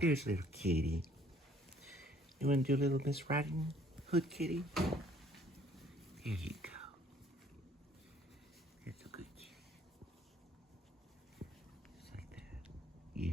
There's little kitty. You want to do a little Miss Riding Hood kitty? There you go. That's a good kitty. Just like that. Yeah.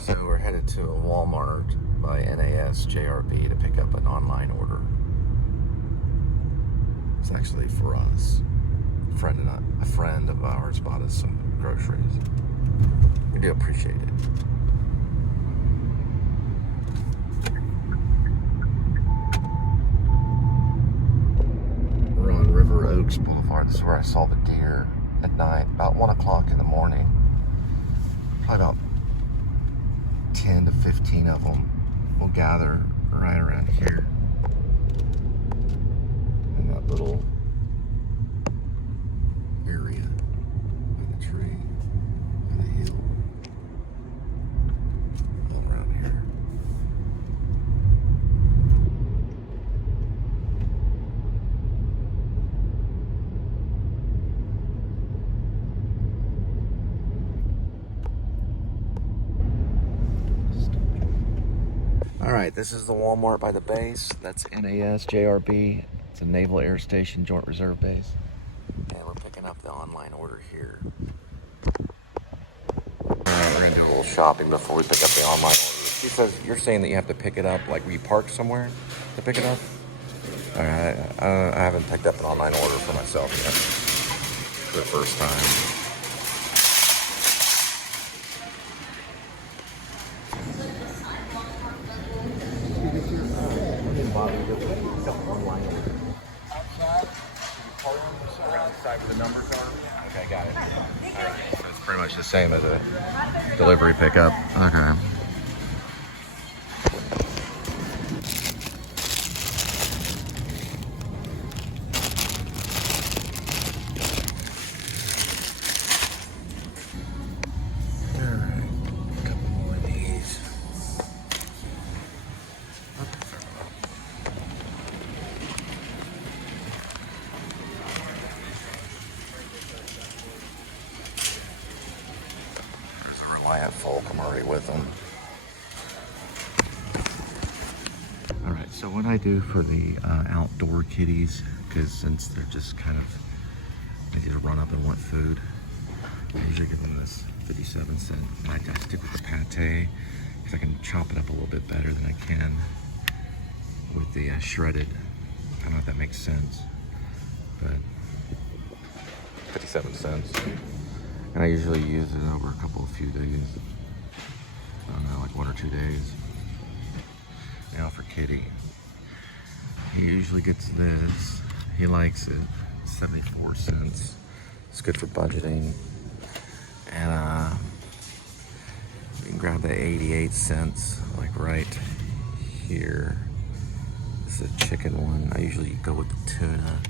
So we're headed to a Walmart by NAS JRB to pick up an online order. It's actually for us. A friend of ours bought us some groceries. We do appreciate it. We're on River Oaks Boulevard. This is where I saw the deer at night, about 1 o'clock in the morning. Probably about 10 to 15 of them will gather right around here in that little area by the tree, by the hill, all around here. All right, this is the Walmart by the base. That's NAS JRB. It's a Naval Air Station Joint Reserve Base. And we're picking up the online order here. We're gonna do a little shopping before we pick up the online order. She says, you're saying that you have to pick it up, like we park somewhere to pick it up? All right, I haven't picked up an online order for myself yet. For the first time. Where the numbers are? Okay, got it. All right. So it's pretty much the same as a delivery pickup. Okay. All right. A couple more of have folk. I'm already with them. All right, so what I do for the outdoor kitties, because since they're just kind of, they just run up and want food, I usually give them this 57-cent. I stick with the pate, because I can chop it up a little bit better than I can with the shredded. I don't know if that makes sense, but 57 cents. And I usually use it over a few days. I don't know, like 1 or 2 days. Now for Kitty, he usually gets this. He likes it. 74 cents. It's good for budgeting. And you can grab the 88 cents, like right here. This is a chicken one. I usually go with the tuna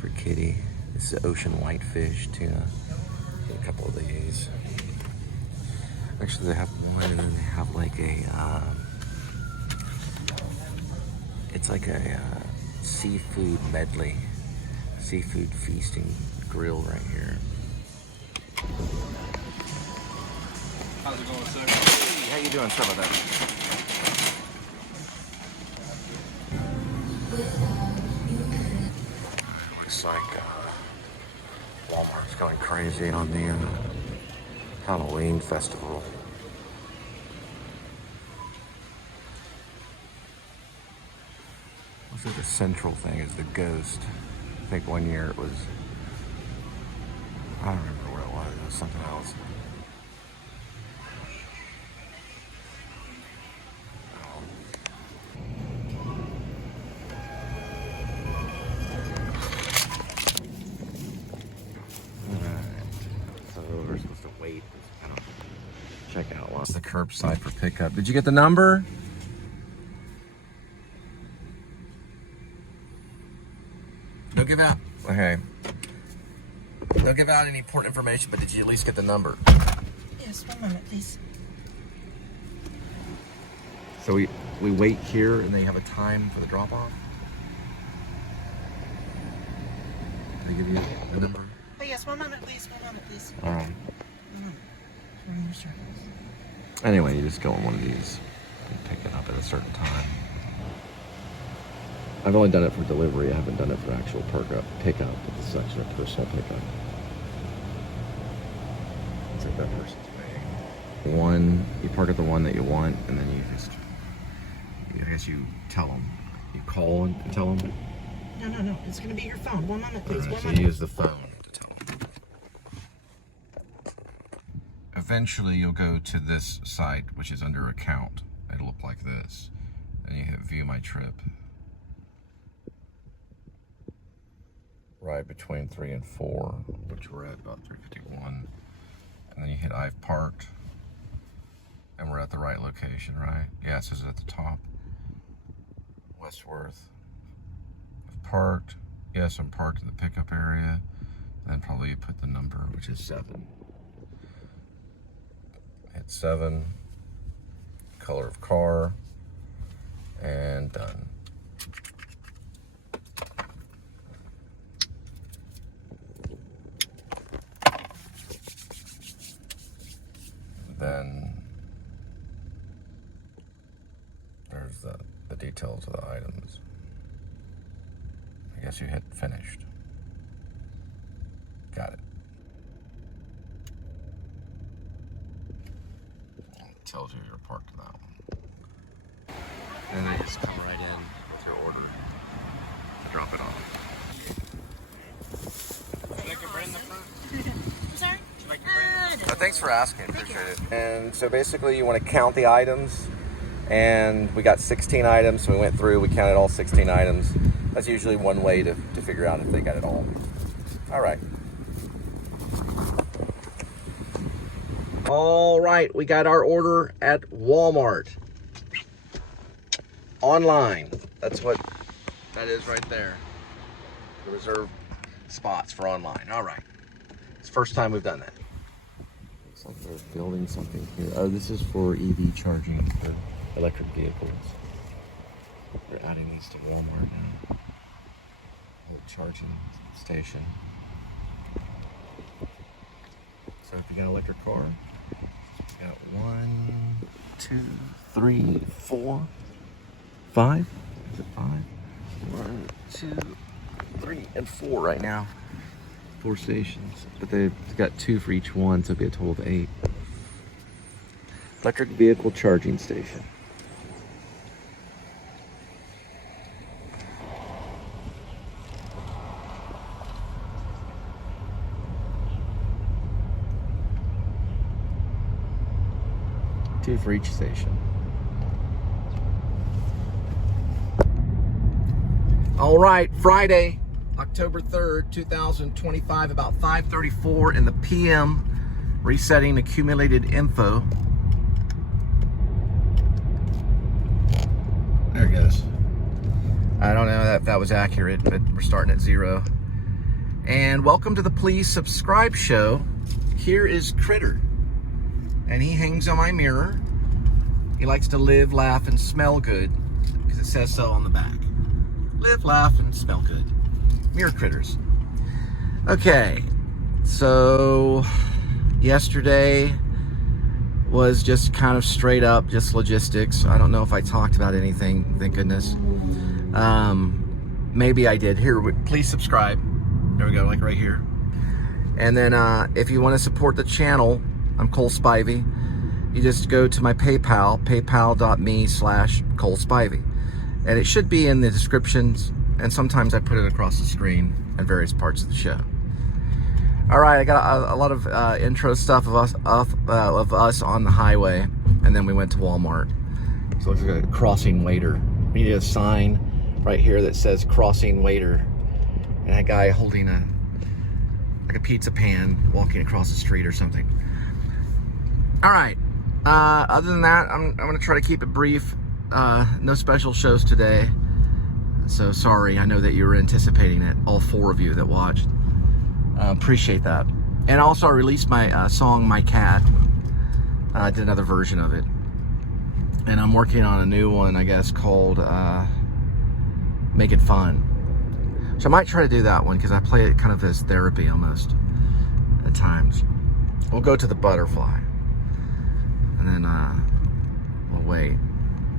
for Kitty. This is ocean whitefish tuna. Get a couple of these. Actually, they have one, and then they have like a, it's like a seafood medley, seafood feasting grill right here. How's it going, sir? Hey, how you doing, some of that? Looks like Walmart's going crazy on the Halloween festival. Looks like the central thing is the ghost. I think one year it was, I don't remember what it was. It was something else. We're supposed to wait. I don't check out the curbside for pickup. Did you get the number? Don't give out. Okay. Don't give out any important information, but did you at least get the number? Yes, 1 moment, please. So we wait here, and they have a time for the drop-off? Did they give you the number? Oh, yes, 1 moment, please. 1 moment, please. All right. 1 moment. Running your circles. Anyway, you just go on one of these and pick it up at a certain time. I've only done it for delivery. I haven't done it for actual pickup. It's a section of personal pickup. It's like that person's paying. One, you park at the one that you want, and then you just, I guess you tell them. You call and tell them. No. It's going to be your phone. 1 moment, please. Right, 1 so moment. you use the phone to tell them. Eventually, you'll go to this site, which is under account. It'll look like this. And you hit view my trip. Right between 3 and 4, which we're at about 351. And then you hit I've parked. And we're at the right location, right? Yeah, it says it at the top. Westworth. I've parked. Yes, I'm parked in the pickup area. Then probably you put the number, which is 7. Hit 7. Color of car. And done. Then there's the details of the items. I guess you hit finished. Got it. And it tells you you're parked in that one. And then you just come right in with your order. Drop it off. I'm sorry? Thanks for asking, appreciate it. And so basically you want to count the items, and we got 16 items, so we went through, we counted all 16 items. That's usually one way to figure out if they got it all. All right. All right, we got our order at Walmart. Online. That's what that is right there. The reserve spots for online. All right. It's the first time we've done that. Looks like they're building something here. Oh, this is for EV charging for electric vehicles. They're adding these to Walmart now. A charging station. So if you got an electric car, you got 2, 3, 4, 5. Is it 5? 1, 2, 3, and 4 right now. 4 stations, but they've got 2 for each one, so it'll be a total of 8. Electric vehicle charging station. Two for each station. All right, Friday, October 3rd, 2025, about 5:34 in the PM, resetting accumulated info. There it goes. I don't know if that was accurate, but we're starting at 0. And welcome to the Please Subscribe show. Here is Critter, and he hangs on my mirror. He likes to live, laugh, and smell good, because it says so on the back. Live, laugh, and smell good. Mirror Critters. Okay, so yesterday was just kind of straight up, just logistics. I don't know if I talked about anything, thank goodness. Maybe I did. Here, please subscribe. There we go, like right here. And then if you want to support the channel, I'm Cole Spivey. You just go to my PayPal, paypal.me/Cole Spivey. And it should be in the descriptions, and sometimes I put it across the screen in various parts of the show. All right, I got a lot of intro stuff of us on the highway, and then we went to Walmart. So it's like a crossing waiter. We need a sign right here that says crossing waiter, and a guy holding a pizza pan walking across the street or something. All right. Other than that, I'm going to try to keep it brief. No special shows today. So sorry, I know that you were anticipating it, all 4 of you that watched. Appreciate that. And also I released my song, My Cat. I did another version of it. And I'm working on a new one, I guess, called Make It Fun. So I might try to do that one, because I play it kind of as therapy almost at times. We'll go to the Butterfly. And then we'll wait.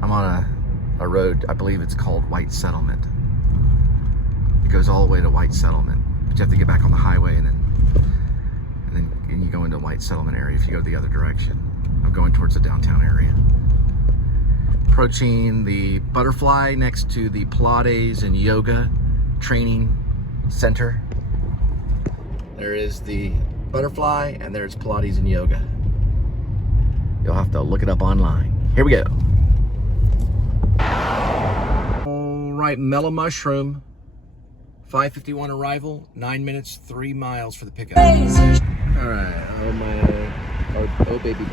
I'm on a road, I believe it's called White Settlement. It goes all the way to White Settlement, but you have to get back on the highway, and then you go into White Settlement area if you go the other direction. I'm going towards the downtown area. Approaching the Butterfly next to the Pilates and Yoga Training Center. There is the Butterfly, and there's Pilates and Yoga. You'll have to look it up online. Here we go. All right, Mellow Mushroom. 5:51 arrival, 9 minutes, 3 miles for the pickup. All right, oh baby.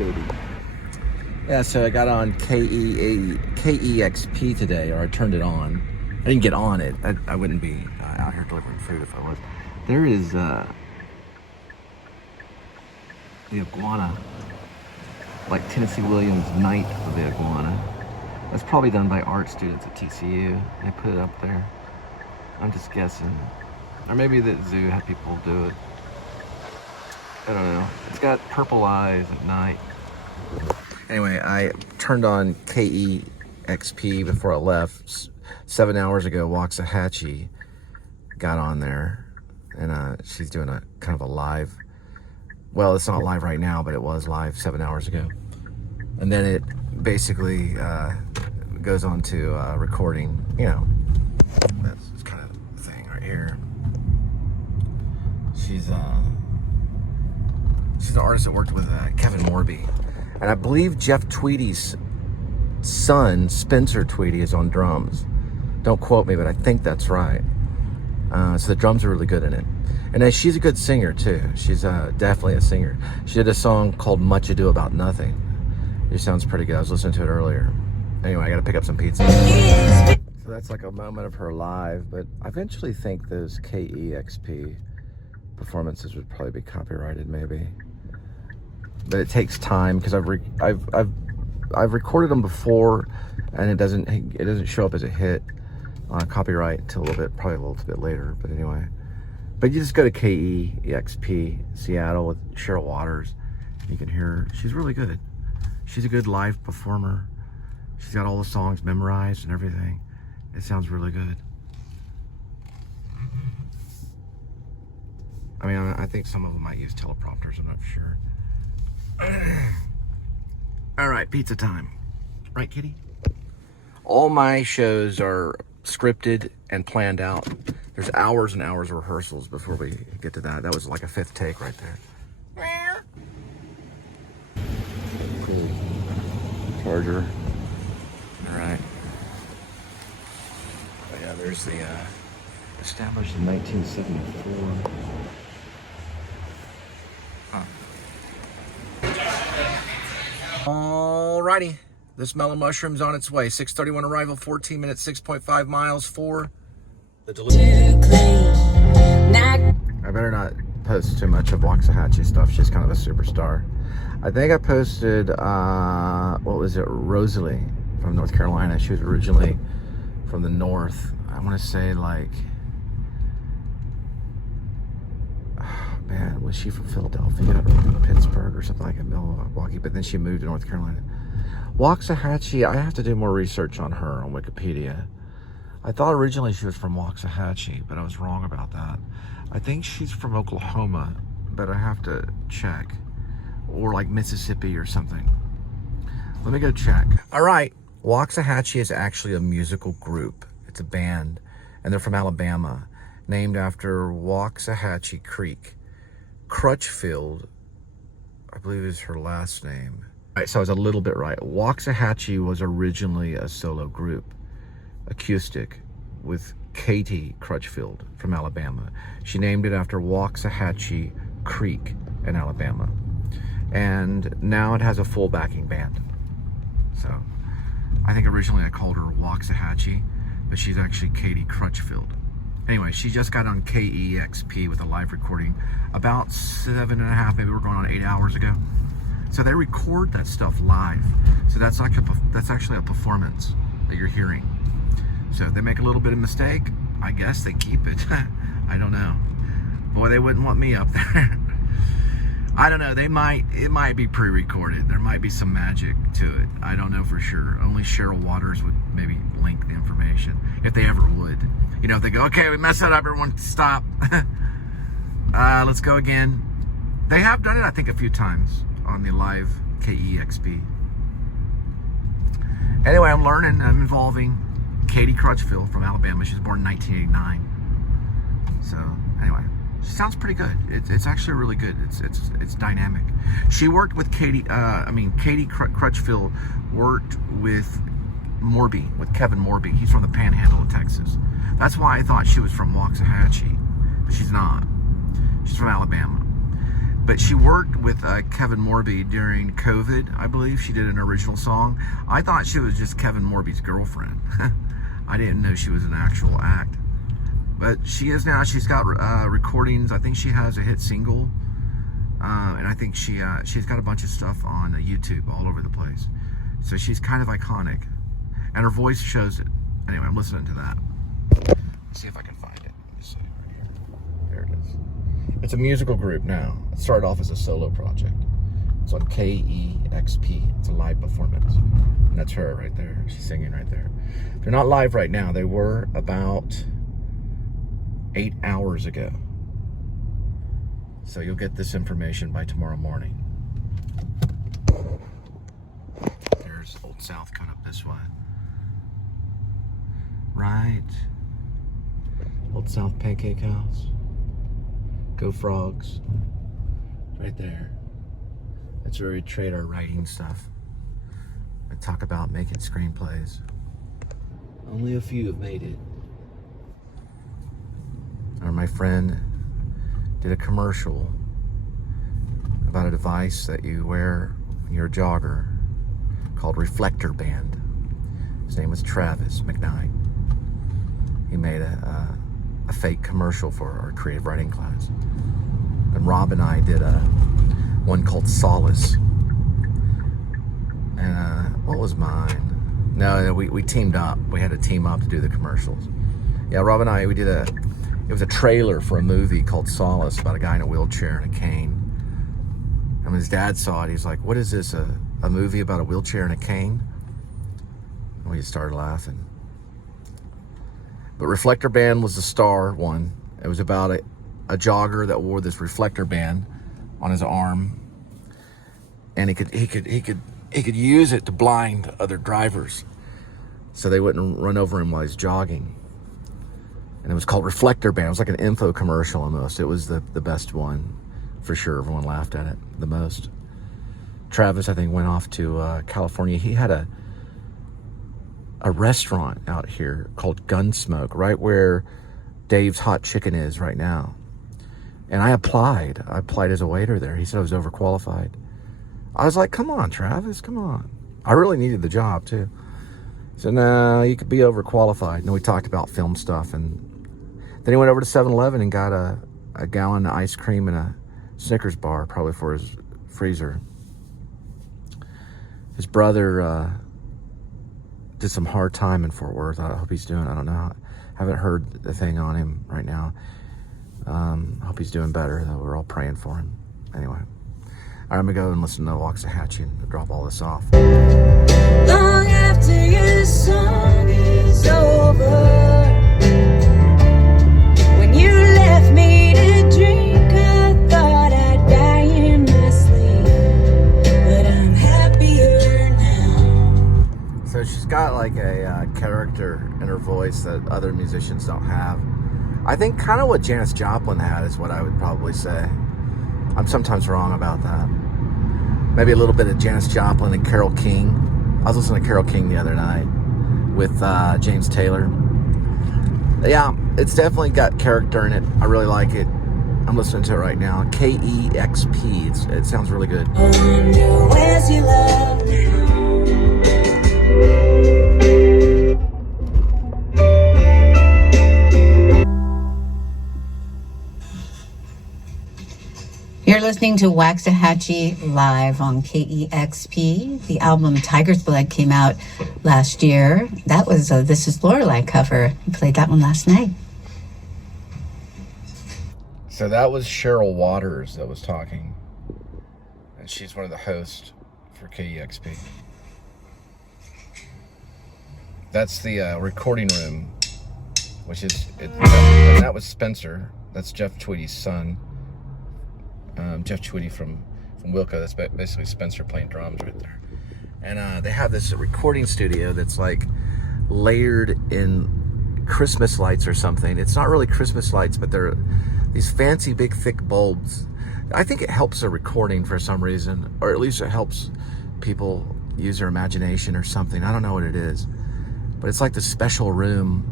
Yeah, so I got on KEXP today, or I turned it on. I didn't get on it. I wouldn't be out here delivering food if I was. There is the iguana, like Tennessee Williams' Night of the Iguana. That's probably done by art students at TCU. They put it up there. I'm just guessing. Or maybe the zoo had people do it. I don't know. It's got purple eyes at night. Anyway, I turned on KEXP before I left. 7 hours ago, Waxahachie got on there. And she's doing a kind of a live. Well, it's not live right now, but it was live 7 hours ago. And then it basically goes on to recording, you know. That's kind of the thing right here. She's an artist that worked with Kevin Morby. And I believe Jeff Tweedy's son, Spencer Tweedy, is on drums. Don't quote me, but I think that's right. So the drums are really good in it. And she's a good singer too. She's definitely a singer. She did a song called Much Ado About Nothing. It sounds pretty good. I was listening to it earlier. Anyway, I gotta pick up some pizza. So that's like a moment of her live, but I eventually think those KEXP performances would probably be copyrighted, maybe. But it takes time, because I've recorded them before, and it doesn't show up as a hit on copyright until probably a little bit later. But anyway, but you just go to KEXP Seattle with Cheryl Waters. You can hear her. She's really good. She's a good live performer. She's got all the songs memorized and everything. It sounds really good. I mean, I think some of them might use teleprompters. I'm not sure. All right, pizza time. Right, kitty? All my shows are scripted and planned out. There's hours and hours of rehearsals before we get to that. That was like a 5th take right there. Cool. Charger. All right. Oh yeah, there's the established in 1974. Alrighty, this mellow mushroom's on its way. 6:31 arrival, 14 minutes, 6.5 miles for the delivery. I better not post too much of Waxahachie stuff. She's kind of a superstar. I think I posted, what was it, Rosalie from North Carolina. She was originally from the north. I want to say like, man, was she from Philadelphia or Pittsburgh or something like that, Milwaukee? But then she moved to North Carolina. Waxahachie, I have to do more research on her on Wikipedia. I thought originally she was from Waxahachie, but I was wrong about that. I think she's from Oklahoma, but I have to check. Or like Mississippi or something. Let me go check. All right, Waxahachie is actually a musical group. It's a band, and they're from Alabama, named after Waxahachie Creek. Crutchfield, I believe is her last name. All right, so I was a little bit right. Waxahachie was originally a solo group, acoustic, with Katie Crutchfield from Alabama. She named it after Waxahachie Creek in Alabama. And now it has a full backing band. So I think originally I called her Waxahachie, but she's actually Katie Crutchfield. Anyway, she just got on KEXP with a live recording about 7.5, maybe we're going on 8 hours ago. So they record that stuff live. So that's actually a performance that you're hearing. So if they make a little bit of mistake, I guess they keep it. I don't know. Boy, they wouldn't want me up there. I don't know. It might be pre-recorded. There might be some magic to it. I don't know for sure. Only Cheryl Waters would maybe link the information, if they ever would. You know, if they go, okay, we messed that up, everyone stop. Let's go again. They have done it, I think, a few times on the live KEXP. Anyway, I'm learning. I'm involving Katie Crutchfield from Alabama. She was born in 1989. So, anyway. She sounds pretty good. It's actually really good. It's dynamic. She worked with Katie Crutchfield worked with Kevin Morby. He's from the Panhandle of Texas. That's why I thought she was from Waxahachie, but she's not. She's from Alabama. But she worked with Kevin Morby during COVID, I believe. She did an original song. I thought she was just Kevin Morby's girlfriend. I didn't know she was an actual act. But she is now. She's got recordings. I think she has a hit single, and I think she's got a bunch of stuff on YouTube all over the place. So she's kind of iconic, and her voice shows it. Anyway, I'm listening to that. Let's see if I can find it. Let me see right here. There it is. It's a musical group now. It started off as a solo project. It's on KEXP. It's a live performance, and that's her right there. She's singing right there. They're not live right now. They were about 8 hours ago. So you'll get this information by tomorrow morning. There's Old South coming up this way. Right. Old South Pancake House. Go Frogs. Right there. That's where we trade our writing stuff. I talk about making screenplays. Only a few have made it. Or my friend did a commercial about a device that you wear when you're a jogger called Reflector Band. His name was Travis McKnight. He made a fake commercial for our creative writing class. And Rob and I did one called Solace. And what was mine? No, we teamed up. We had to team up to do the commercials. Yeah, Rob and I, we did it was a trailer for a movie called Solace about a guy in a wheelchair and a cane. And when his dad saw it, he's like, what is this, a a movie about a wheelchair and a cane. We started laughing. But Reflector Band was the star one. It was about a jogger that wore this reflector band on his arm, and he could use it to blind other drivers so they wouldn't run over him while he's jogging. And it was called Reflector Band. It was like an info commercial almost. It was the best one for sure. Everyone laughed at it the most. Travis, I think, went off to California. He had a restaurant out here called Gunsmoke, right where Dave's Hot Chicken is right now. And I applied as a waiter there. He said I was overqualified. I was like, come on, Travis, come on. I really needed the job too. He said, no, you could be overqualified. And then we talked about film stuff. And then he went over to 7-Eleven and got a gallon of ice cream and a Snickers bar, probably for his freezer. His brother did some hard time in Fort Worth. I hope he's doing, I don't know. I haven't heard the thing on him right now. I hope he's doing better, though. We're all praying for him. Anyway, I'm gonna go and listen to Waxahachie and drop all this off. Long after your song is over, when you left me to drink, I thought I'd die in my sleep, but I'm happier now. So she's got like a character in her voice that other musicians don't have. I think kind of what Janis Joplin had is what I would probably say. I'm sometimes wrong about that. Maybe a little bit of Janis Joplin and Carole King. I was listening to Carole King the other night with James Taylor. Yeah, it's definitely got character in it. I really like it. I'm listening to it right now. KEXP. It sounds really good. I wonder where's your love now? You're listening to Waxahachie live on KEXP. The album Tiger's Blood came out last year. That was a This Is Lorelei cover. We played that one last night. So that was Cheryl Waters that was talking. And she's one of the hosts for KEXP. That's the recording room, which is, and that was Spencer. That's Jeff Tweedy's son. Jeff Tweedy from Wilco. That's basically Spencer playing drums right there. And they have this recording studio that's like layered in Christmas lights or something. It's not really Christmas lights, but they're these fancy big thick bulbs. I think it helps a recording for some reason, or at least it helps people use their imagination or something. I don't know what it is, but it's like the special room.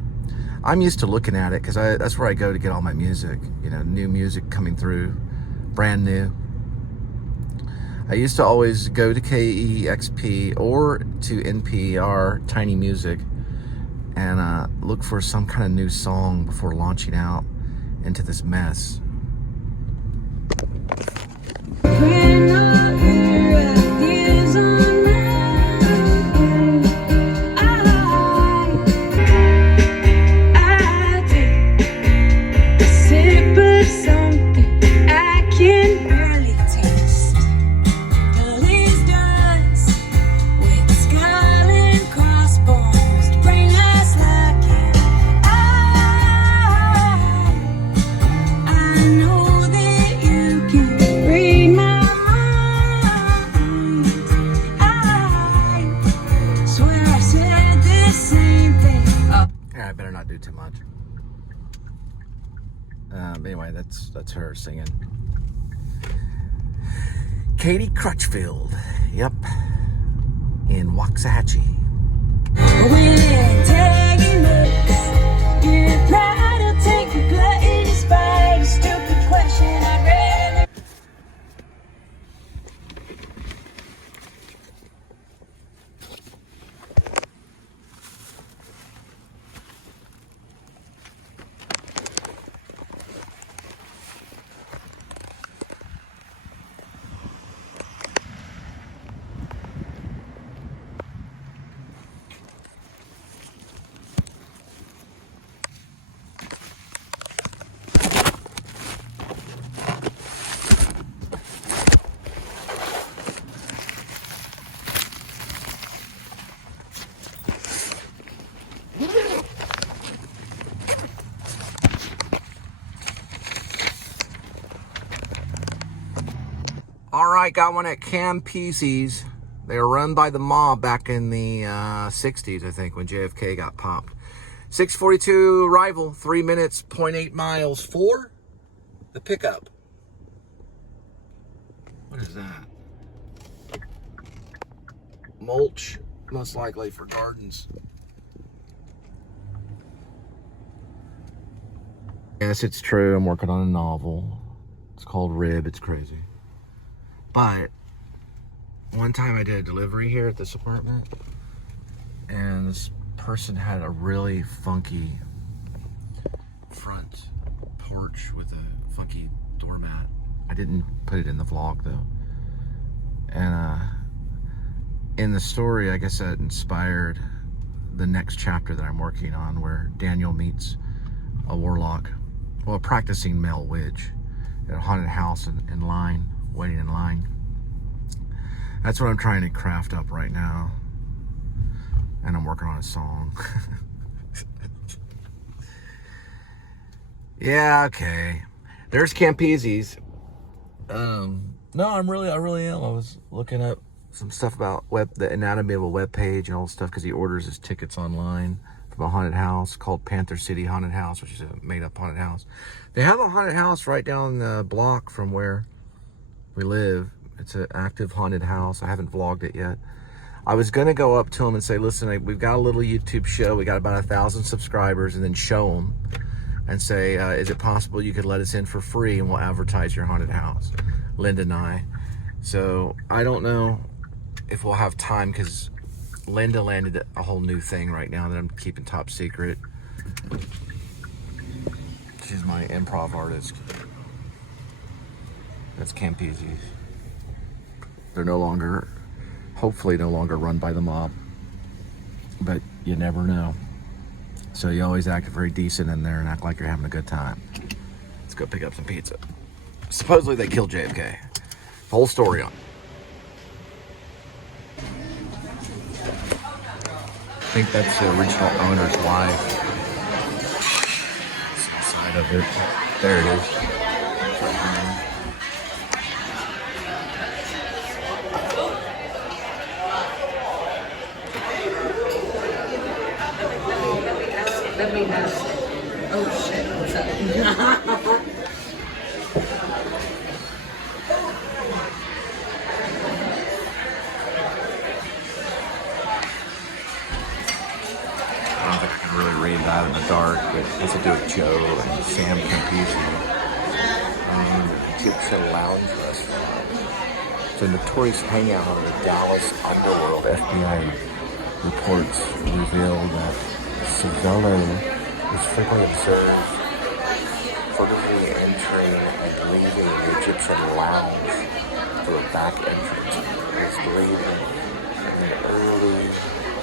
I'm used to looking at it because that's where I go to get all my music, you know, new music coming through, brand new. I used to always go to KEXP or to NPR Tiny Music and look for some kind of new song before launching out into this mess. Too much. Anyway, that's her singing. Katie Crutchfield, yep, in Waxahachie. right, got one at p.s.s. They were run by the mob back in the 60s, I think, when JFK got popped. 6:42 arrival, 3 minutes, 0.8 miles for the pickup. What is that? Mulch, most likely for gardens. Yes, it's true. I'm working on a novel. It's called Rib. It's crazy. But one time I did a delivery here at this apartment, and this person had a really funky front porch with a funky doormat. I didn't put it in the vlog though. And in the story, I guess that inspired the next chapter that I'm working on, where Daniel meets a warlock, well, a practicing male witch at a haunted house in line, waiting in line. That's what I'm trying to craft up right now. And I'm working on a song. Yeah, okay. There's p.s.s. No, I really am. I was looking up some stuff about the anatomy of a web page and all this stuff, because he orders his tickets online from a haunted house called Panther City Haunted House, which is a made-up haunted house. They have a haunted house right down the block from where we live. It's an active haunted house. I haven't vlogged it yet. I was going to go up to him and say, listen, we've got a little YouTube show. We got about 1,000 subscribers, and then show them and say, is it possible you could let us in for free and we'll advertise your haunted house? Linda and I. So I don't know if we'll have time, because Linda landed a whole new thing right now that I'm keeping top secret. She's my improv artist. That's p.s.s. They're no longer, hopefully no longer run by the mob, but you never know. So you always act very decent in there and act like you're having a good time. Let's go pick up some pizza. Supposedly they killed JFK. Whole story on it. I think that's the original owner's wife. Side of it. There it is. Let me know. Oh shit, what's up? I don't think I can really read that in the dark, but it has to do with Joe and Sam p.s.s. Egyptian lounge restaurant. It's a notorious hangout of the Dallas underworld. FBI reports reveal that Savello is frequently observed furtively entering and leaving the Egyptian lounge through a back entrance. It was believed in the early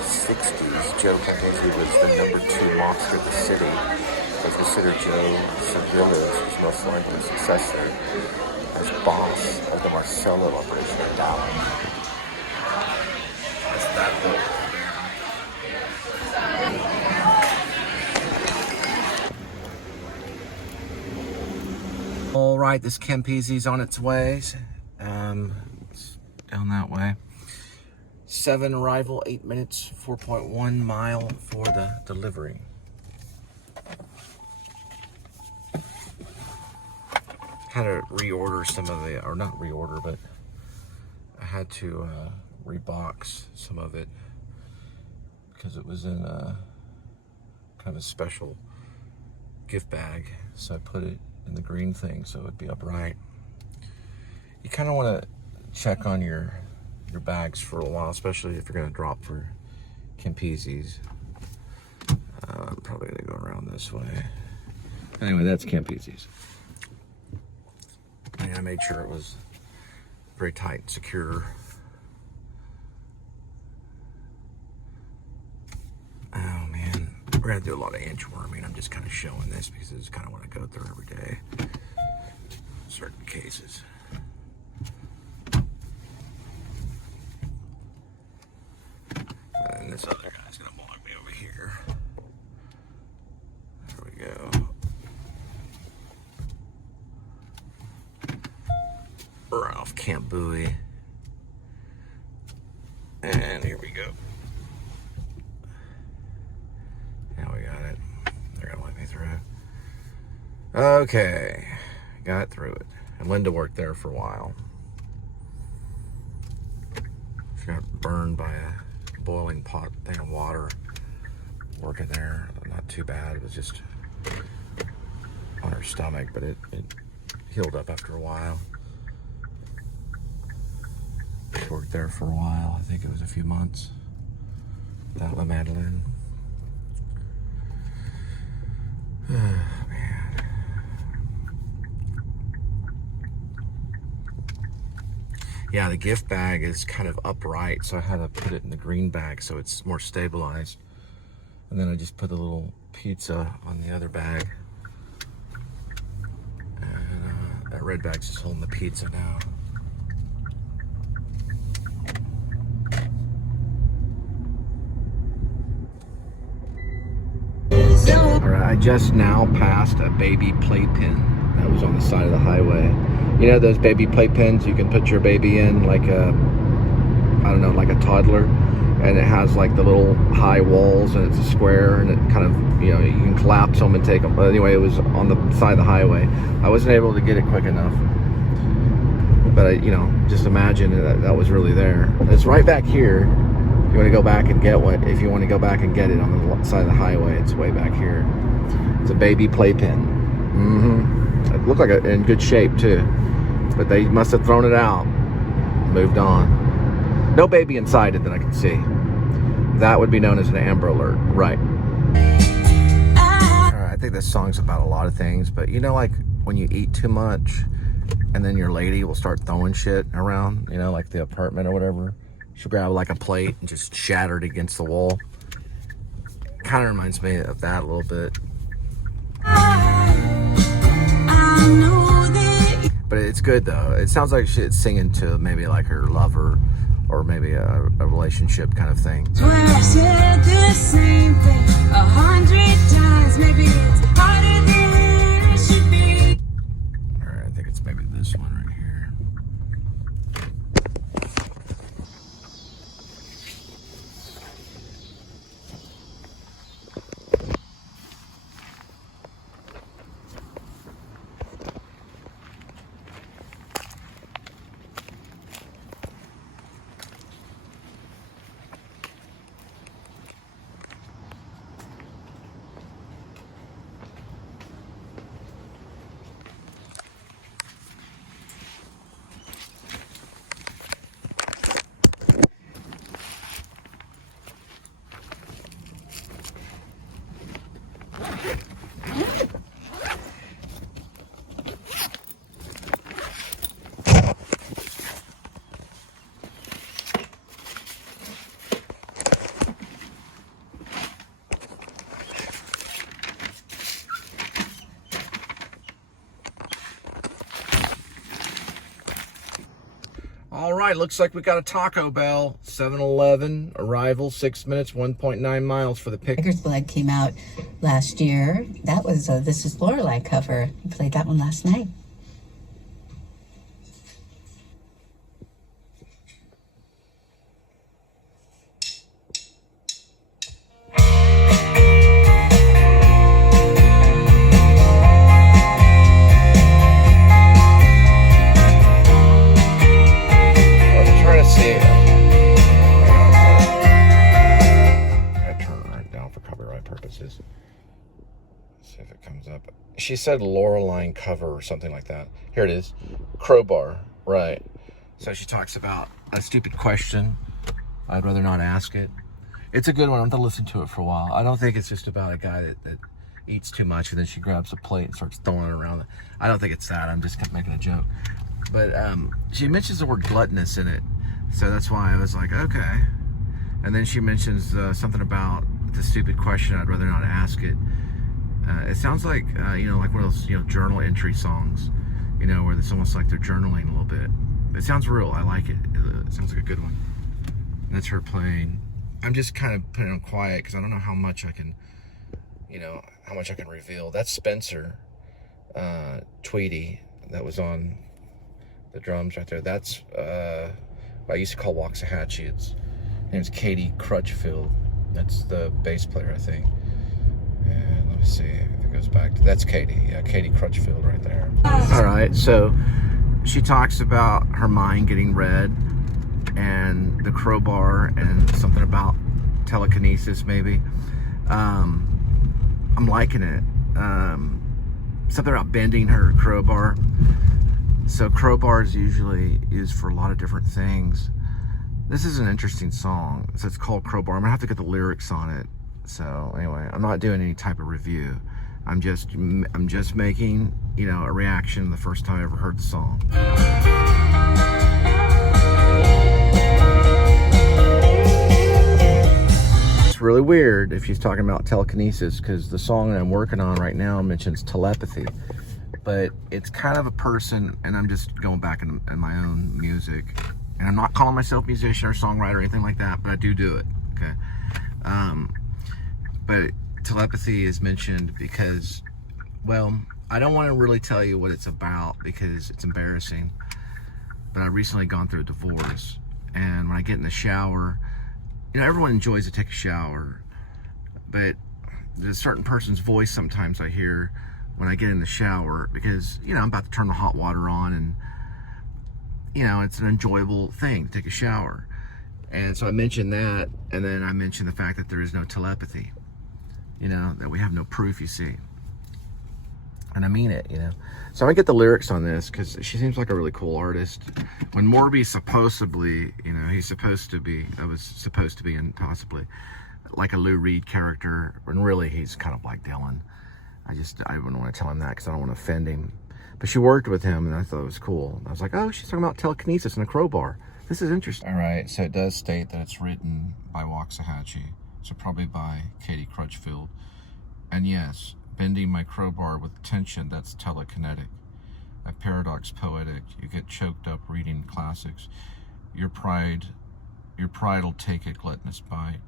60s, Joe claimed he was the #2 monster of the city, but considered Joe Savello's most likely successor as boss of the Marcello operation in Dallas. That's that book. All right, this p.s.s. on its way. It's down that way. 7 arrival, 8 minutes, 4.1 mile for the delivery. Had to reorder some of the, or not reorder, but I had to rebox some of it because it was in a kind of a special gift bag. So I put it in the green thing so it'd be upright. You kind of want to check on your bags for a while, especially if you're going to drop for p.s.s. I'm probably going to go around this way. Anyway, that's p.s.s. And I made sure it was very tight and secure. Oh man, we're going to do a lot of inchworming. I'm just kind of showing this because this is kind of what I go through every day. Certain cases. And this other guy's gonna block me over here. There we go. Ralph Camp Bowie. And here we go. Now we got it. They're gonna let me through. Okay, got through it. And Linda worked there for a while. She got burned by a boiling pot thing of water working there. Not too bad. It was just on her stomach, but it healed up after a while. She worked there for a while. I think it was a few months. That La Madeleine. Oh, man. Yeah, the gift bag is kind of upright, so I had to put it in the green bag so it's more stabilized. And then I just put a little pizza on the other bag. And that red bag's just holding the pizza now. Alright, I just now passed a baby playpen that was on the side of the highway. You know those baby playpens you can put your baby in, like a, I don't know, like a toddler, and it has like the little high walls and it's a square and it kind of, you know, you can collapse them and take them. But anyway, it was on the side of the highway. I wasn't able to get it quick enough, but I, you know, just imagine that was really there. It's right back here. If you want to go back and get one, if you want to go back and get it on the side of the highway, it's way back here. It's a baby playpen. It looked like in good shape too, but they must have thrown it out, moved on. No baby inside it that I can see. That would be known as an Amber Alert, right? All right, I think this song's about a lot of things, but you know, like when you eat too much, and then your lady will start throwing shit around, you know, like the apartment or whatever. She'll grab like a plate and just shatter it against the wall. Kind of reminds me of that a little bit. But it's good though. It sounds like she's singing to maybe like her lover or maybe a relationship kind of thing. Swear I said the same thing 100 times. Maybe it's harder than it should be. Alright, I think it's maybe this one right here. All right, looks like we got a Taco Bell, 7-Eleven, arrival, 6 minutes, 1.9 miles for the pick. Tiger's Blood came out last year. That was a This Is Lorelei cover. I played that one last night. See if it comes up. She said Loreline cover or something like that. Here it is. Crowbar. Right. So she talks about a stupid question. I'd rather not ask it. It's a good one. I'm going to listen to it for a while. I don't think it's just about a guy that eats too much and then she grabs a plate and starts throwing it around. I don't think it's that. I'm just making a joke. But she mentions the word gluttonous in it. So that's why I was like, okay. And then she mentions something about the stupid question. I'd rather not ask it. It sounds like, you know, like one of those, you know, journal entry songs, you know, where it's almost like they're journaling a little bit. It sounds real. I like it. It sounds like a good one. And that's her playing. I'm just kind of putting it on quiet because I don't know how much I can, you know, how much I can reveal. That's Spencer Tweedy that was on the drums right there. That's what I used to call Waxahachie. Her name's Katie Crutchfield. That's the bass player, I think. And let me see if it goes back to, that's Katie. Yeah, Katie Crutchfield right there. All right, so she talks about her mind getting read and the crowbar and something about telekinesis, maybe. I'm liking it. Something about bending her crowbar. So crowbars usually is for a lot of different things. This is an interesting song. So it's called Crowbar. I'm gonna have to get the lyrics on it. So anyway, I'm not doing any type of review. I'm just making, you know, a reaction the first time I ever heard the song. It's really weird if she's talking about telekinesis, because the song that I'm working on right now mentions telepathy, but it's kind of a person, and I'm just going back in my own music, and I'm not calling myself a musician or songwriter or anything like that, but I do it, okay? But telepathy is mentioned because, well, I don't want to really tell you what it's about because it's embarrassing, but I've recently gone through a divorce, and when I get in the shower, you know, everyone enjoys to take a shower, but there's a certain person's voice sometimes I hear when I get in the shower because, you know, I'm about to turn the hot water on, and, you know, it's an enjoyable thing to take a shower. And so I mentioned that, and then I mentioned the fact that there is no telepathy, you know, that we have no proof, you see. And I mean it, you know. So I'm gonna get the lyrics on this because she seems like a really cool artist. When Morby's supposedly, you know, I was supposed to be, and possibly like a Lou Reed character, when really he's kind of like Dylan. I wouldn't want to tell him that because I don't want to offend him. But she worked with him, and I thought it was cool. I was like, oh, she's talking about telekinesis and a crowbar. This is interesting. All right, so it does state that it's written by Waxahachie, so probably by Katie Crutchfield. And yes, bending my crowbar with tension that's telekinetic. A paradox poetic, you get choked up reading classics. Your pride'll take a gluttonous bite.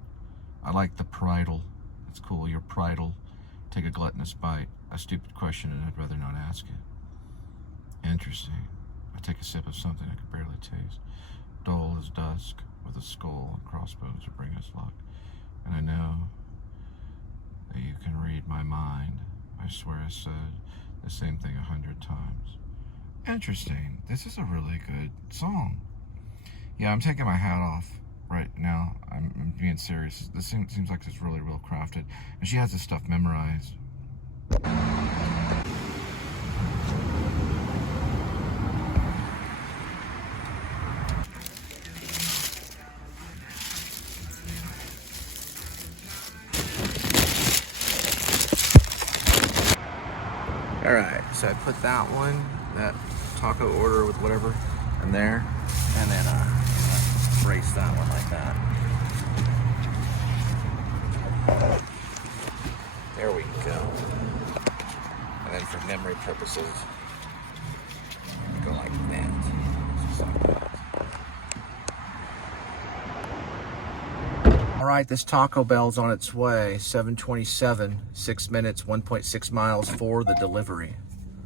I like the pride'll, that's cool, your pride'll take a gluttonous bite. A stupid question, and I'd rather not ask it. Interesting. I take a sip of something I could barely taste. Dull as dusk, with a skull and crossbones to bring us luck. And I know that you can read my mind. I swear I said the same thing 100 times. Interesting. This is a really good song. Yeah, I'm taking my hat off right now. I'm being serious. This seems like it's really well crafted. And she has this stuff memorized. All right, so I put that one, that taco order with whatever in there, and then brace that one like that. There we go. And then for memory purposes, go like that. Just like that. All right, this Taco Bell's on its way. 7:27, 6 minutes, 1.6 miles for the delivery.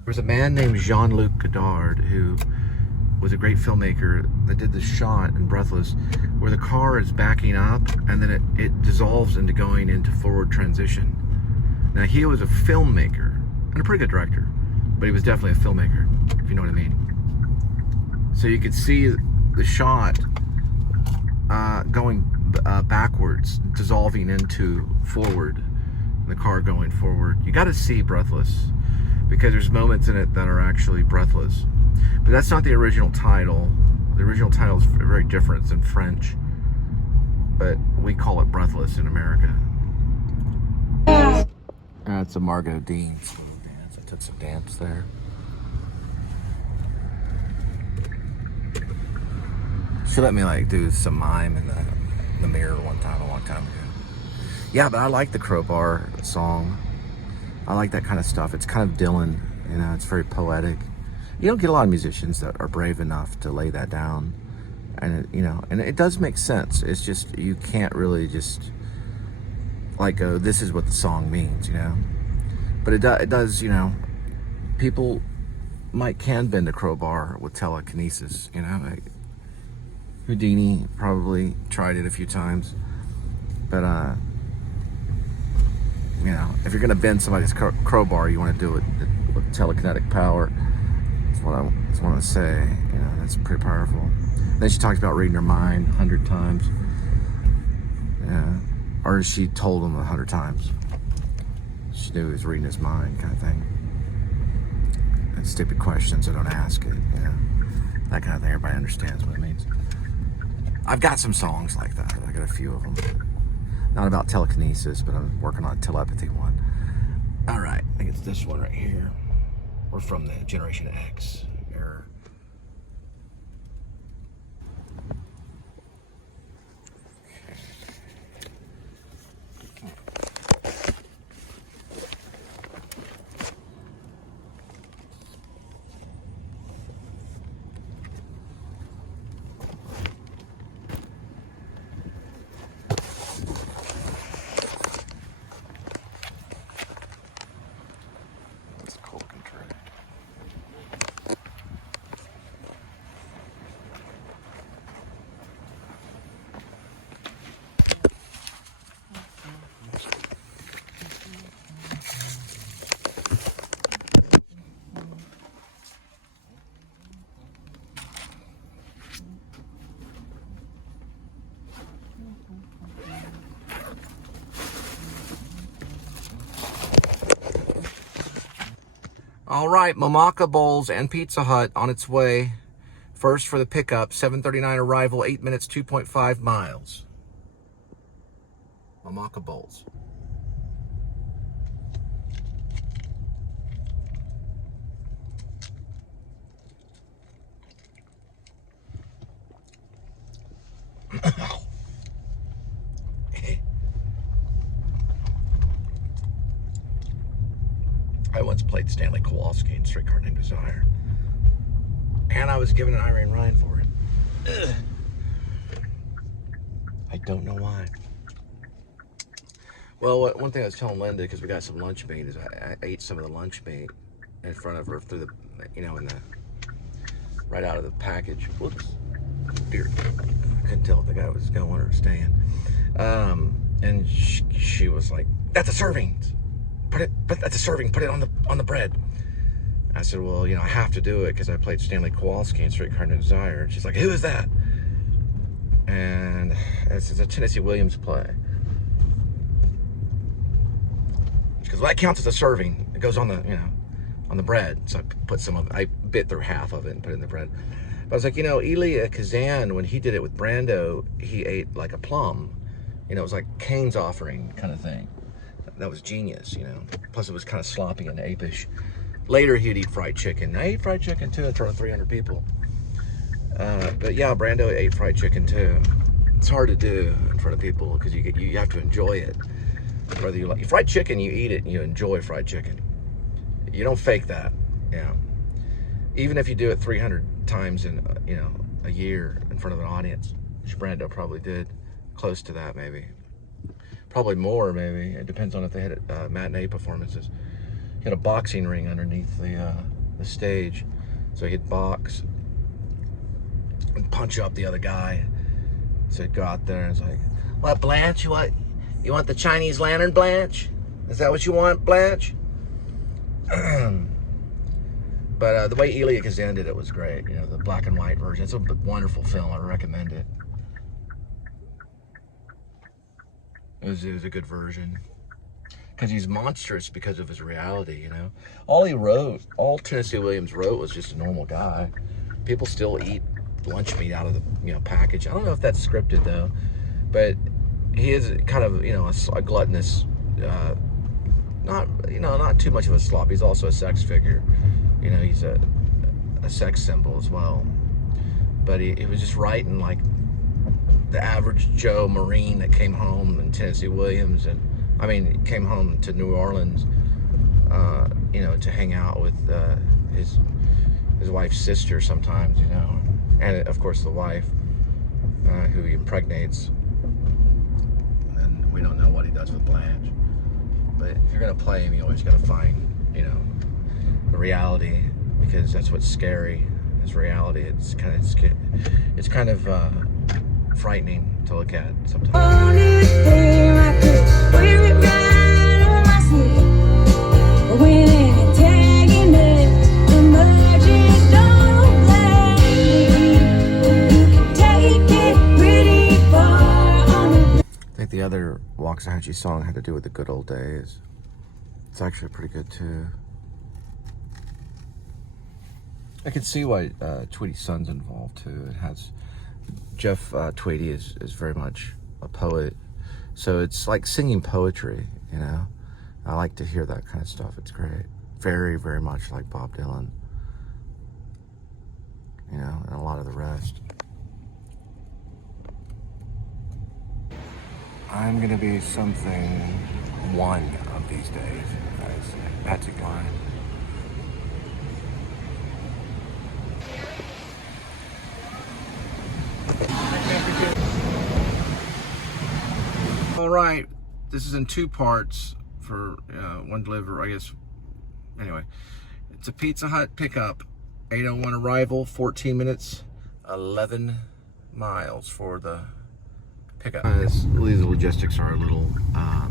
There was a man named Jean-Luc Godard who was a great filmmaker that did this shot in Breathless where the car is backing up and then it dissolves into going into forward transition. Now, he was a filmmaker and a pretty good director, but he was definitely a filmmaker, if you know what I mean. So you could see the shot going backwards, dissolving into forward, and the car going forward. You got to see Breathless because there's moments in it that are actually breathless. But that's not the original title. The original title is very different. It's in French, but we call it Breathless in America. That's a Margot Dean slow dance. I took some dance there. She let me like do some mime in the mirror one time, a long time ago. Yeah, but I like the crowbar song. I like that kind of stuff. It's kind of Dylan, you know, it's very poetic. You don't get a lot of musicians that are brave enough to lay that down. And, you know, and it does make sense. It's just, you can't really just like go, this is what the song means, you know. But it does, you know, people Mike can bend a crowbar with telekinesis, you know. Like, Houdini probably tried it a few times, but you know, if you're gonna bend somebody's crowbar, you want to do it with telekinetic power. That's what I want to say. You know, that's pretty powerful. Then she talks about reading her mind 100 times. Yeah, or she told him 100 times. She knew he was reading his mind, kind of thing. And stupid questions, so don't ask it. You know, that kind of thing. Everybody understands what it means. I've got some songs like that. I got a few of them. Not about telekinesis, but I'm working on a telepathy one. All right, I think it's this one right here. We're from the Generation X era. All right, Mamaka Bowls and Pizza Hut on its way. First for the pickup, 7:39 arrival, 8 minutes, 2.5 miles. Mamaka Bowls. I once played Stanley Kowalski in Streetcar Named Desire. And I was given an Irene Ryan for it. Ugh. I don't know why. Well, one thing I was telling Linda, because we got some lunch meat, is I ate some of the lunch meat in front of her through the, you know, right out of the package. Whoops. Dear. I couldn't tell if the guy was going or staying. And she was like, "That's a serving. That's a serving. Put it on the bread." I said, "Well, you know, I have to do it because I played Stanley Kowalski in Streetcar Named Desire." And she's like, "Who is that?" And it's a Tennessee Williams play. Because that counts as a serving. It goes on the, you know, on the bread. So I put some of it. I bit through half of it and put it in the bread. But I was like, you know, Elia Kazan, when he did it with Brando, he ate like a plum. You know, it was like Cain's offering kind of thing. That was genius, you know. Plus it was kind of sloppy and apish. Later he'd eat fried chicken. I ate fried chicken too in front of 300 people. But yeah, Brando ate fried chicken too. It's hard to do in front of people because you have to enjoy it. Whether you like fried chicken, you eat it and you enjoy fried chicken. You don't fake that, yeah. Even if you do it 300 times in, you know, a year in front of an audience, which Brando probably did, close to that maybe. Probably more, maybe. It depends on if they had matinee performances. He had a boxing ring underneath the stage, so he'd box and punch up the other guy. So he'd go out there and it's like, "What, Blanche? You want the Chinese lantern, Blanche? Is that what you want, Blanche?" But the way Elia Kazan did it was great. You know, the black and white version. It's a wonderful film. I recommend it. It was a good version. Because he's monstrous because of his reality, you know. All Tennessee Williams wrote was just a normal guy. People still eat lunch meat out of the, you know, package. I don't know if that's scripted though, but he is kind of, you know, a gluttonous, not too much of a slob. He's also a sex figure. You know, he's a sex symbol as well. But he was just writing like the average Joe Marine that came home in Tennessee Williams, and I mean, came home to New Orleans, you know, to hang out with his wife's sister sometimes, you know, and of course the wife, who he impregnates. And we don't know what he does with Blanche, but if you're gonna play him, you always gotta find, you know, the reality because that's what's scary. Is reality. It's kind of scary. It's kind of frightening to look at sometimes. Only thing I could wear it right on my sleeve. When it's tagging it, the merges don't play. Take it pretty far on the I think the other Waxahachie song had to do with the good old days. It's actually pretty good too. I can see why Tweedy's son's involved too. It has Jeff Tweedy is very much a poet, so it's like singing poetry. You know, I like to hear that kind of stuff. It's great. Very, very much like Bob Dylan. You know, and a lot of the rest. I'm gonna be something one of these days, guys. That's a line. All right, this is in two parts for one delivery, I guess. Anyway, it's a Pizza Hut pickup, 8:01 arrival, 14 minutes, 11 miles for the pickup. These logistics are a little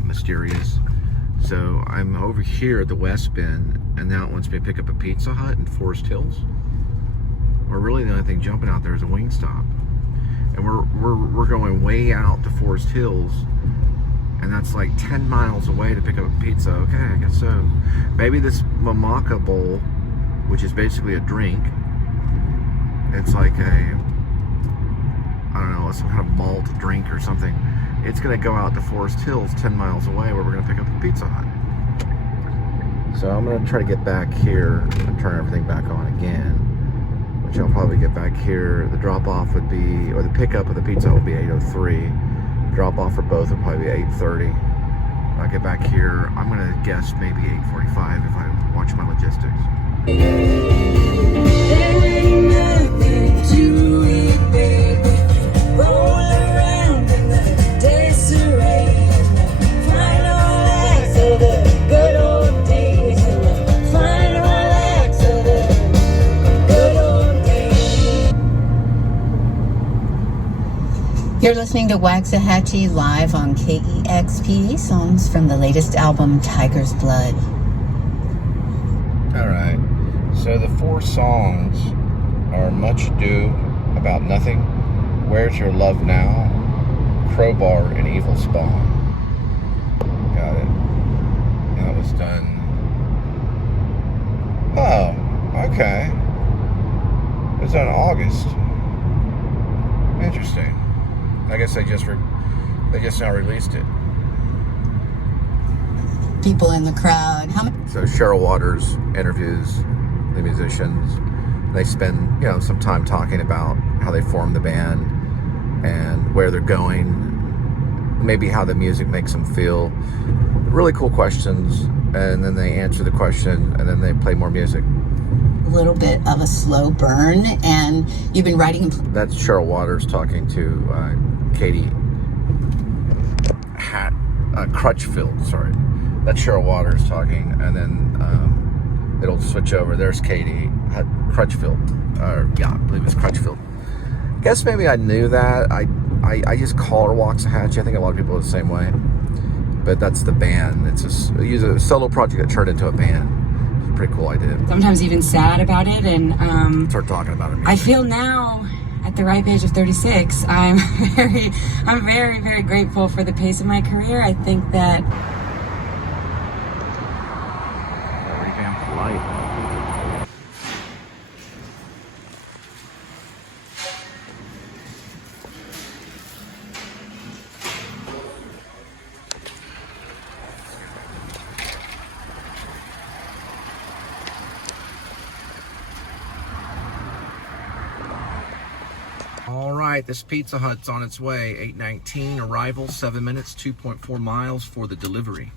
mysterious. So I'm over here at the West Bend, and now it wants me to pick up a Pizza Hut in Forest Hills. Or really the only thing jumping out there is a Wingstop. And we're going way out to Forest Hills, and that's like 10 miles away to pick up a pizza. Okay, I guess so. Maybe this Mamaka bowl, which is basically a drink, it's like a, I don't know, some kind of malt drink or something. It's gonna go out to Forest Hills 10 miles away where we're gonna pick up a Pizza Hut. So I'm gonna try to get back here and turn everything back on again, which I'll probably get back here. The drop off would be, or the pickup of the pizza would be 8:03. Drop off for both would probably be 8:30. When I get back here, I'm gonna guess maybe 8:45 if I watch my logistics. There ain't nothing to it, baby. Roll around in the disarray. Final acts of the good old days. And the final acts of the good old days. You're listening to Waxahachie live on KEXP, songs from the latest album, Tiger's Blood. All right. So the four songs are Much Ado About Nothing, Where's Your Love Now, Crowbar, and Evil Spawn. Got it. And that was done. Oh, okay. It was done in August. Interesting. I guess they just now released it. People in the crowd. How many? So Cheryl Waters interviews the musicians. They spend, some time talking about how they formed the band and where they're going, maybe how the music makes them feel. Really cool questions, and then they answer the question, and then they play more music. A little bit of a slow burn, and you've been writing. That's Cheryl Waters talking to Katie Crutchfield. Sorry, that's Cheryl Waters talking, and then it'll switch over. There's Katie Crutchfield, I believe it's Crutchfield. Guess maybe I knew that. I just call her Waxahachie. I think a lot of people are the same way. But that's the band. It's a solo project that turned into a band. It's a pretty cool idea. Sometimes even sad about it, and Start talking about it. I feel now, at the ripe age of 36, I'm very, very grateful for the pace of my career. I think that Revamped life. All right, this Pizza Hut's on its way. 8:19 arrival, 7 minutes, 2.4 miles for the delivery.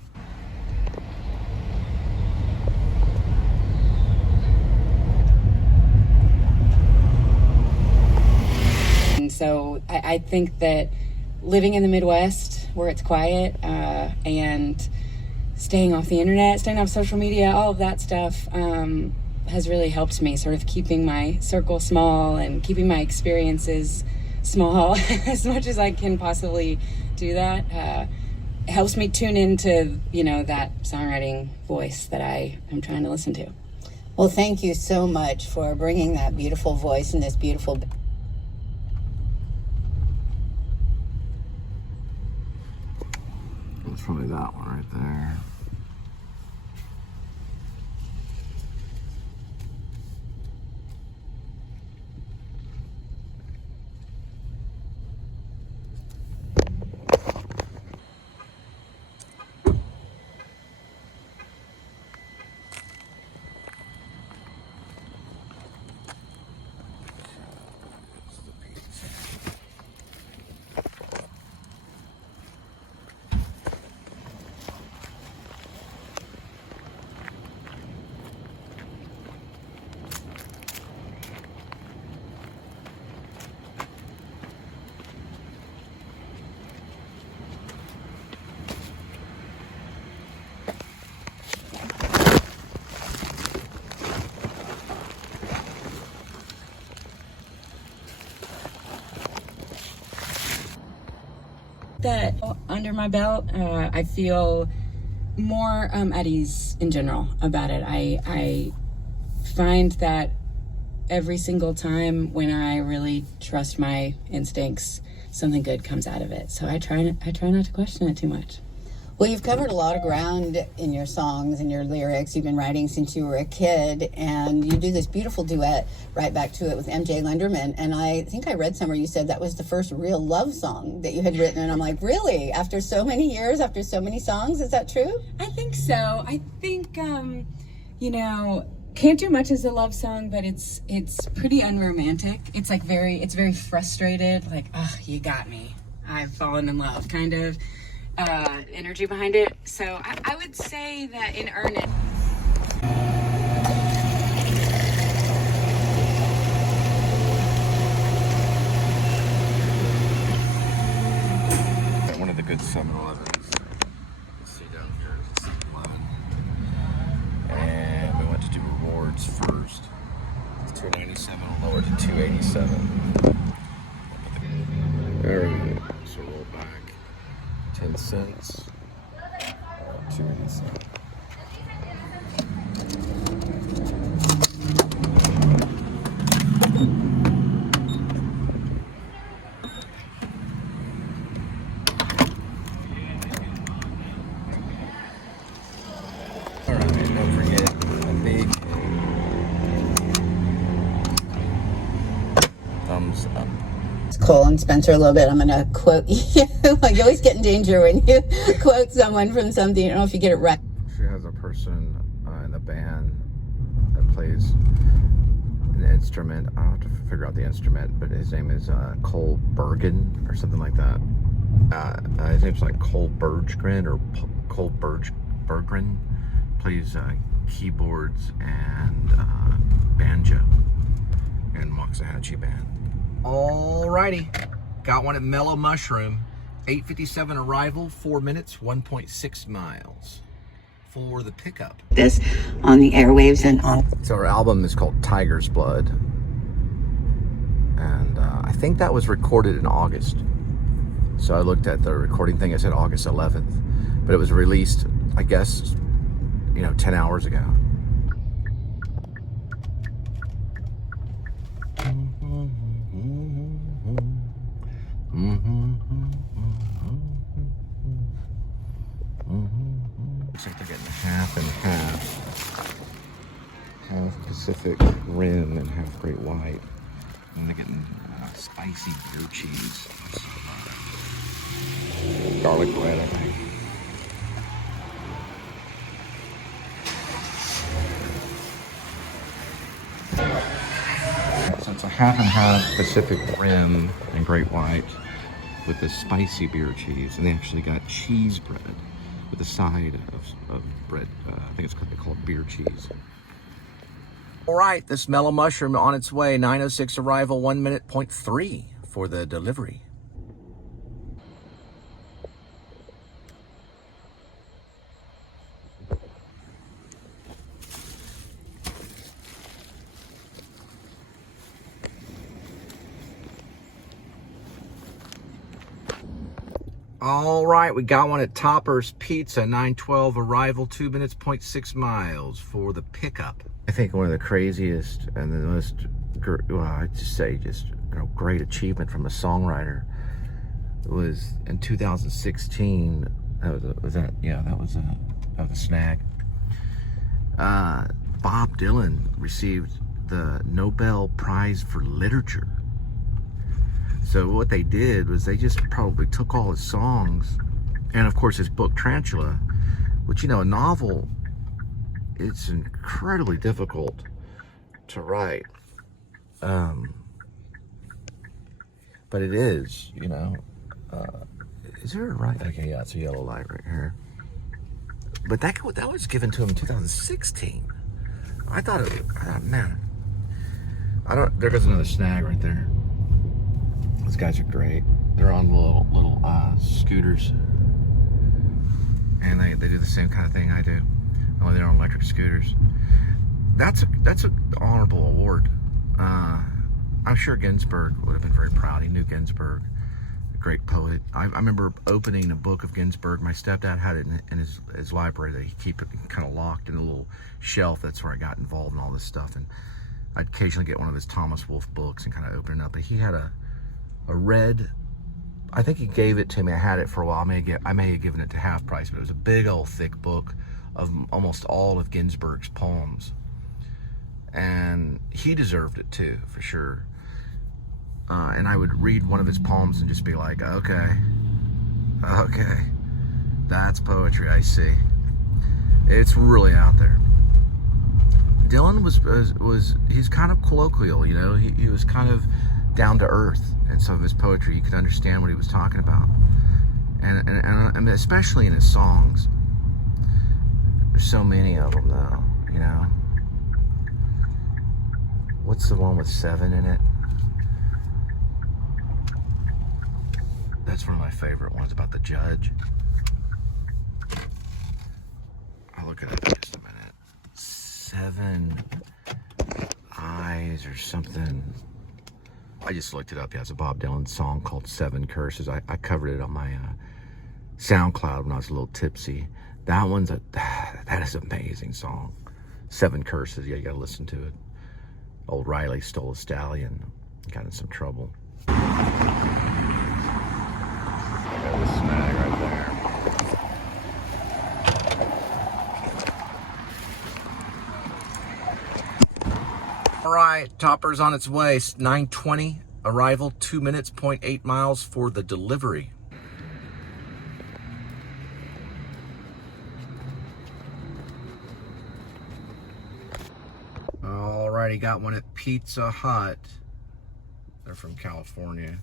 And so I think that living in the Midwest, where it's quiet, and staying off the internet, staying off social media, all of that stuff, has really helped me, sort of keeping my circle small and keeping my experiences small as much as I can possibly do that. It helps me tune into, that songwriting voice that I am trying to listen to. Well, thank you so much for bringing that beautiful voice and this beautiful. It's probably that one right there. That under my belt, I feel more at ease in general about it. I find that every single time when I really trust my instincts, something good comes out of it. So I try not to question it too much. Well, you've covered a lot of ground in your songs and your lyrics. You've been writing since you were a kid, and you do this beautiful duet, Right Back to It, with MJ Lenderman. And I think I read somewhere you said that was the first real love song that you had written. And I'm like, really? After so many years, after so many songs, is that true? I think so. I think, Can't Do Much as a love song, but it's pretty unromantic. It's very frustrated, like, oh, you got me. I've fallen in love, kind of energy behind it. So I would say that in earnest. One of the good 7-Elevens. Let's see down here is a 7-Eleven. And we went to do rewards first. It's $2.97 lower to $2.87. There we go. So roll back 10 cents. $2.87. All right, don't forget a big thumbs up. It's Cole and Spencer a little bit. I'm going to quote you. You always get in danger when you quote someone from something. I don't know if you get it right. She has a person in the band that plays an instrument. I don't have to figure out the instrument, but his name is Cole Bergen or something like that. His name's like Cole Berggren or Cole Berggren. Plays keyboards and banjo in Waxahachie Band. Alrighty, got one at Mellow Mushroom, 8:57 arrival, 4 minutes, 1.6 miles for the pickup. This on the airwaves and on. So our album is called Tiger's Blood, and I think that was recorded in August. So I looked at the recording thing, it said August 11th, but it was released, I guess, 10 hours ago. Looks like they're getting half and half. Half Pacific Rim and half Great White. And they're getting spicy beer cheese. Garlic bread, I think. So it's a half and half Pacific Rim and Great White with the spicy beer cheese. And they actually got cheese bread with a side of bread. I think they call it beer cheese. All right, this Mellow Mushroom on its way, 9:06 arrival, 1 minute, 0.3 for the delivery. All right, we got one at Topper's Pizza, 912 arrival, 2 minutes, 0.6 miles for the pickup. I think one of the craziest and the most, well, I'd just say just great achievement from a songwriter was in 2016. That was a snag. Bob Dylan received the Nobel Prize for Literature. So what they did was they just probably took all his songs, and of course his book Tarantula, which, a novel, it's incredibly difficult to write. But it is, is there a right? Okay, yeah, it's a yellow light right here. But that was given to him in 2016. I thought, man, there goes another snag right there. Those guys are great. They're on little scooters, and they do the same kind of thing I do, only they're on electric scooters. That's an honorable award. I'm sure Ginsberg would have been very proud. He knew Ginsberg, a great poet. I remember opening a book of Ginsberg. My stepdad had it in his library. That he keep it kind of locked in a little shelf. That's where I got involved in all this stuff. And I'd occasionally get one of his Thomas Wolfe books and kind of open it up. But he had a red, I think he gave it to me. I had it for a while. I may have given it to half price, but it was a big old thick book of almost all of Ginsberg's poems. And he deserved it too, for sure. And I would read one of his poems and just be like, okay, that's poetry, I see. It's really out there. Dylan he's kind of colloquial, he was kind of down to earth in some of his poetry. You could understand what he was talking about. And especially in his songs. There's so many of them though, What's the one with 7 in it? That's one of my favorite ones, about the judge. I'll look at it in just a minute. 7 eyes or something. I just looked it up. Yeah, it's a Bob Dylan song called 7 Curses. I covered it on my SoundCloud when I was a little tipsy. That is an amazing song. 7 Curses. Yeah, you gotta listen to it. Old Riley stole a stallion. Got in some trouble. Got the snag right there. All right, Topper's on its way. 9:20 arrival, 2 minutes, 0.8 miles for the delivery. All righty, got one at Pizza Hut. They're from California.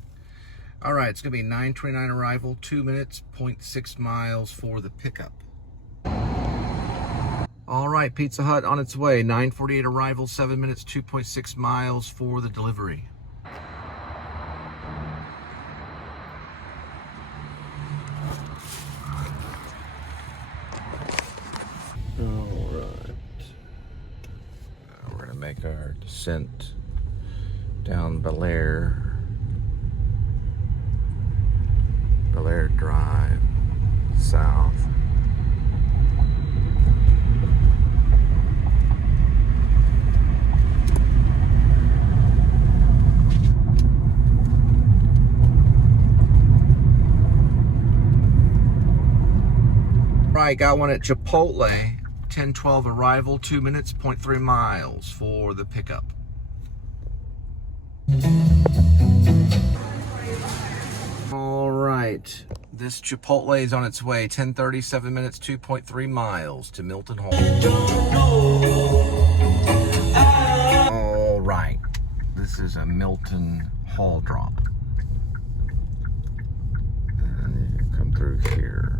All right, it's gonna be 9:29 arrival, 2 minutes, 0.6 miles for the pickup. All right, Pizza Hut on its way. 9:48 arrival, 7 minutes, 2.6 miles for the delivery. All right. Now we're gonna make our descent down Belair Drive, south. Right, got one at Chipotle, 10:12 arrival, 2 minutes, 0.3 miles for the pickup. All right, this Chipotle is on its way, 10:30, 7 minutes, 2.3 miles to Milton Hall. All right, this is a Milton Hall drop. And you come through here.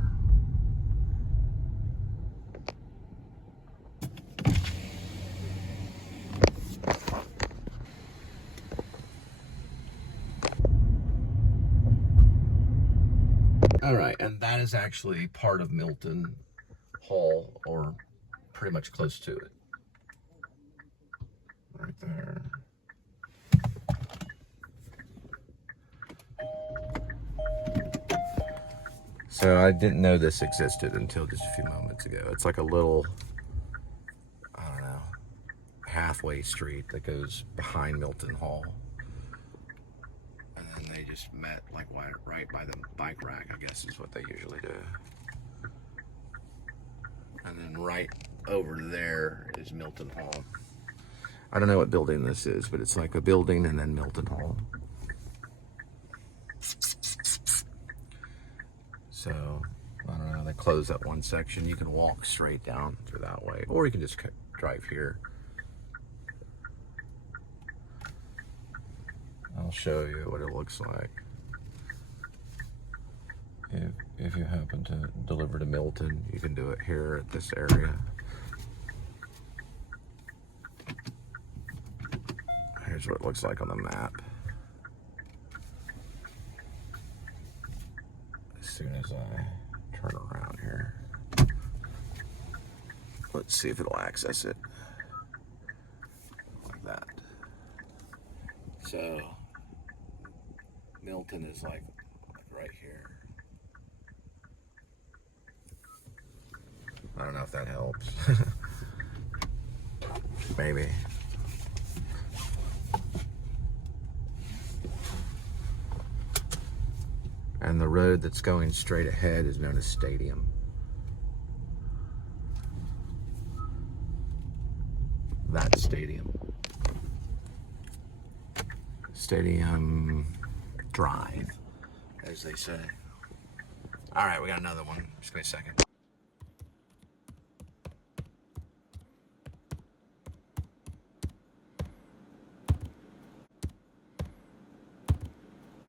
All right, and that is actually part of Milton Hall, or pretty much close to it. Right there. So I didn't know this existed until just a few moments ago. It's like a little, I don't know, halfway street that goes behind Milton Hall. And then they just met like right by the bike rack, I guess is what they usually do. And then right over there is Milton Hall. I don't know what building this is, but it's like a building and then Milton Hall. So, I don't know, they closed that one section. You can walk straight down through that way, or you can just drive here. I'll show you what it looks like. If you happen to deliver to Milton, you can do it here at this area. Here's what it looks like on the map. As soon as I turn around here. Let's see if it'll access it. Like that. So, Milton is like right here. I don't know if that helps. Maybe. And the road that's going straight ahead is known as Stadium. That Stadium. Stadium Drive, as they say. All right, we got another one. Just give me a second.